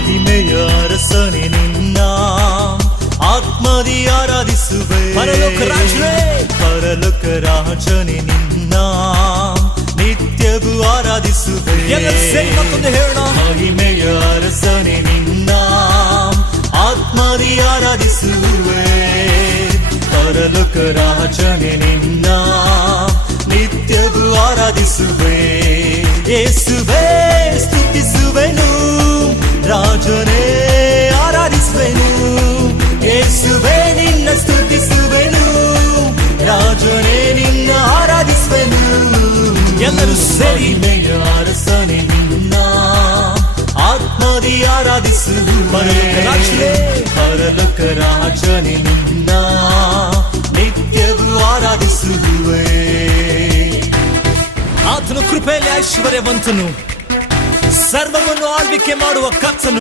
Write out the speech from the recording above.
ಮಹಿಮೆಯ ಅರಸನೆ ನಿನ್ನ ಆತ್ಮದಿ ಆರಾಧಿಸುವೆ. ಪರಲೋಕ ರಾಜನೇ, ಪರಲೋಕ ರಾಜನೆ ನಿನ್ನ ನಿತ್ಯವೂ ಆರಾಧಿಸುವೆ. ಎಲ್ಲರೂ ಸೇರಿ ಮತ್ತೊಂದು ಹೇಳೋಣ. ಮಹಿಮೆಯ ಅರಸನೆ ನಿನ್ನ ಆತ್ಮದಿ ಆರಾಧಿಸುವೆ. ಪರಲೋಕ ರಾಜನೆ ನಿನ್ನ ನಿತ್ಯವೂ ಆರಾಧಿಸುವೆ. ಯೇಸುವೇ ಸ್ತುತಿಸುವೆನು, ರಾಜನೇ ಆರಾಧಿಸುವೆನು. ಯೇಸುವೇ ನಿನ್ನ ಸ್ತುತಿಸುವೆನು, ರಾಜನೇ ನಿನ್ನ ಆರಾಧಿಸುವೆನು. ಎಲ್ಲರೂ ಸೇರಿ ಮಹಿಮೆಯ ಅರಸನೆ ನಿನ್ನ ಆತ್ಮದಿ ಆರಾಧಿಸುವೆ. ಪರಲೋಕ ರಾಜನೆ ನಿನ್ನ ನಿತ್ಯವೂ ಆರಾಧಿಸುವೆ. ಆತನು ಕೃಪೆಯಲ್ಲಿ ಐಶ್ವರ್ಯವಂತನು, ಸರ್ವವನ್ನು ಆಳ್ವಿಕೆ ಮಾಡುವ ಕರ್ತನು.